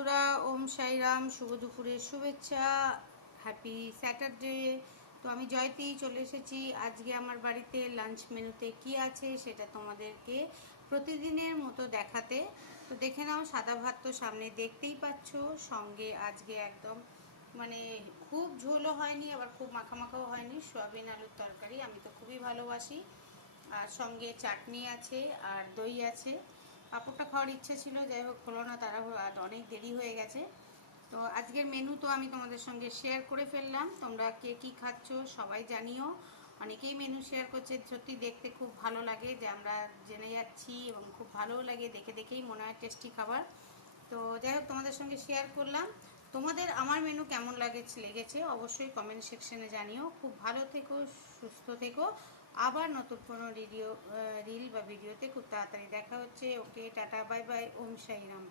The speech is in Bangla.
বন্ধুরা, ওম সাইরাম। শুভ দুপুরের শুভেচ্ছা। Happy Saturday. তো আমি জয়তি চলে এসেছি আজকে আমার বাড়িতে লাঞ্চ মেনুতে কি আছে সেটা তোমাদেরকে প্রতিদিনের মতো দেখাতে। তো দেখে নাও, সাদা ভাত তো সামনে দেখতেই পাচ্ছ, সঙ্গে আজকে একদম মানে খুব ঝোলও হয়নি আবার খুব মাখামাখাও হয়নি, সয়াবিন আলুর তরকারি। আমি তো খুবই ভালোবাসি। আর সঙ্গে চাটনি আছে আর দই আছে। পাঁপড়টা খাওয়ার ইচ্ছে ছিল, যাই হোক হলো না, তারা অনেক দেরি হয়ে গেছে। তো আজকের মেনু তো আমি তোমাদের সঙ্গে শেয়ার করে ফেললাম। তোমরা কে কী খাচ্ছ সবাই জানিও। অনেকেই মেনু শেয়ার করছে, সত্যি দেখতে খুব ভালো লাগে যে আমরা জেনে যাচ্ছি এবং খুব ভালোও লাগে, দেখে দেখেই মনে হয় টেস্টি খাবার। তো যাই হোক তোমাদের সঙ্গে শেয়ার করলাম। তোমাদের আমার মেনু কেমন লেগেছে অবশ্যই কমেন্ট সেকশনে জানিও। খুব ভালো থেকো, সুস্থ থেকো। আবার নতুন কোনো রিল বা ভিডিওতে খুব তাড়াতাড়ি দেখা হচ্ছে। ওকে, টাটা, বাই বাই, ওম সাইরাম।